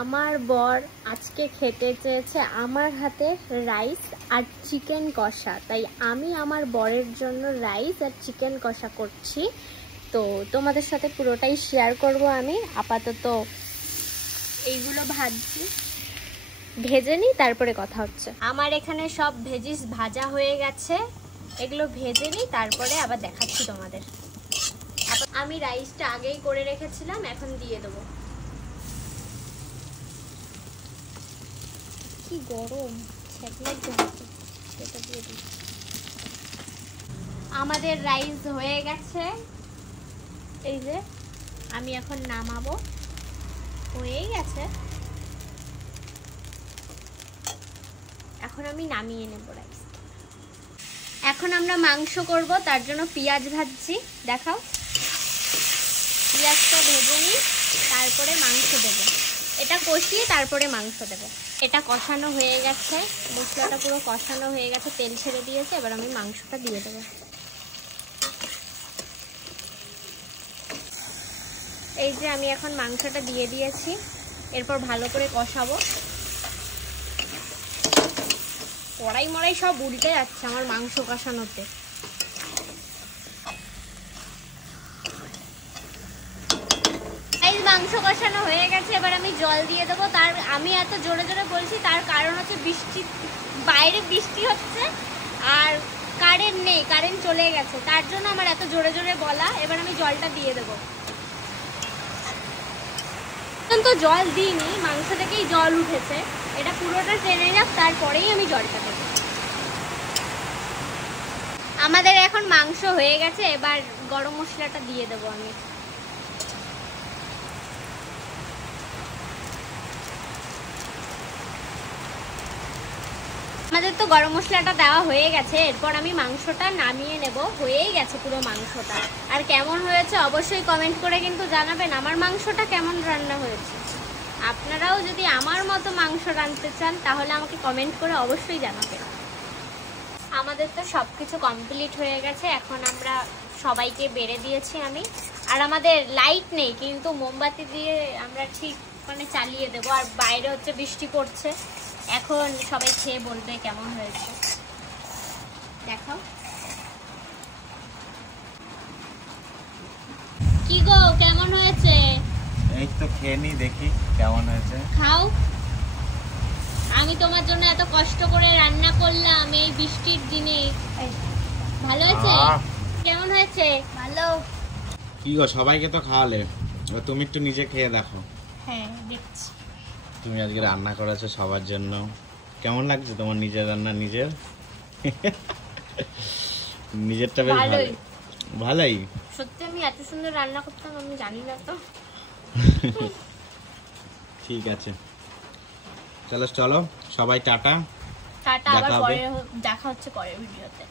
আমার বর আজকে খেতে চেয়েছে আমার হাতে রাইস আর চিকেন কষা, তাই আমি আমার বরের জন্য রাইস আর চিকেন কষা করছি। তো তোমাদের সাথে পুরোটাই শেয়ার করব। আমি আপাতত এইগুলো ভাজছি, ভেজে নিই তারপরে কথা হচ্ছে। আমার এখানে সব ভেজিস ভাজা হয়ে গেছে, এগুলো ভেজে নিই তারপরে আবার দেখাচ্ছি তোমাদের। আমি রাইসটা আগেই করে রেখেছিলাম, এখন দিয়ে দেবো। কি গরম, সেটা দিয়ে দিই। আমাদের রাইস হয়ে গেছে, এই যে আমি এখন নামাবো, হয়েই গেছে। এখন আমি নামিয়ে নেব রাইস। এখন আমরা মাংস করব, তার জন্য পেঁয়াজ ভাজছি। দেখাও, পেঁয়াজটা ভেজে নিই তারপরে মাংস দেবো। এটা কষিয়ে তারপরে মাংস দেবো। এটা কষানো হয়ে গেছে, মশলাটা পুরো কষানো হয়ে গেছে, তেল ছেড়ে দিয়েছে। এবার আমি মাংসটা দিয়ে দেবো। এই যে আমি এখন মাংসটা দিয়ে দিয়েছি, এরপর ভালো করে কষাবো। কড়াই মড়াই সব উল্টে যাচ্ছে আমার মাংস কষানোতে। মাংস কষানো হয়ে গেছে, এবার আমি জল দিয়ে দেবো। আমি এত জোরে জোরে বলছি তার কারণ হচ্ছে বাইরে বৃষ্টি হচ্ছে আর কারেন্ট নেই, কারেন্ট চলে গেছে, তার জন্য আমার এত জোরে জোরে বলা। এবার আমি জলটা দিয়ে দেবো। তো জল দিইনি, মাংস থেকেই জল উঠেছে, এটা পুরোটা টেনে যাক তারপরেই আমি জলটা দেবো। আমাদের এখন মাংস হয়ে গেছে, এবার গরম মশলাটা দিয়ে দেবো আমি। আমাদের তো গরম মশলাটা দেওয়া হয়ে গেছে, এরপর আমি মাংসটা নামিয়ে নেব। হয়েই গেছে পুরো মাংসটা। আর কেমন হয়েছে অবশ্যই কমেন্ট করে কিন্তু জানাবেন আমার মাংসটা কেমন রান্না হয়েছে। আপনারাও যদি আমার মতো মাংস রাঁধতে চান তাহলে আমাকে কমেন্ট করে অবশ্যই জানাবেন। আমাদের তো সব কিছু কমপ্লিট হয়ে গেছে, এখন আমরা সবাইকে বেড়ে দিয়েছি আমি। আর আমাদের লাইট নেই, কিন্তু মোমবাতি দিয়ে আমরা ঠিক মানে চালিয়ে দেবো। আর বাইরে হচ্ছে বৃষ্টি পড়ছে, এখন সবাই খেয়ে বলবে কেমন হয়েছে। দেখাও কি গো, কেমন হয়েছে? এই তো খেয়ে নি, দেখি কেমন হয়েছে। খাও, আমি তোমার জন্য এত কষ্ট করে রান্না করলাম এই বৃষ্টির দিনে। ভালো হয়েছে? কেমন হয়েছে? ভালো। কি গো, সবাইকে তো খাওয়ালে, এবার তুমি একটু নিজে খেয়ে দেখো। হ্যাঁ দেখছি। তুমি আজকে রান্না করেছো সবার জন্য, কেমন লাগছে তোমার নিজের রান্না? নিজেরটা বেশ ভালোই। সত্যি আমি এত সুন্দর রান্না করতাম আমি জানি না তো। ঠিক আছে, চলো চলো সবাই টাটা। টাটা, আবার পরে দেখা হচ্ছে পরের ভিডিওতে।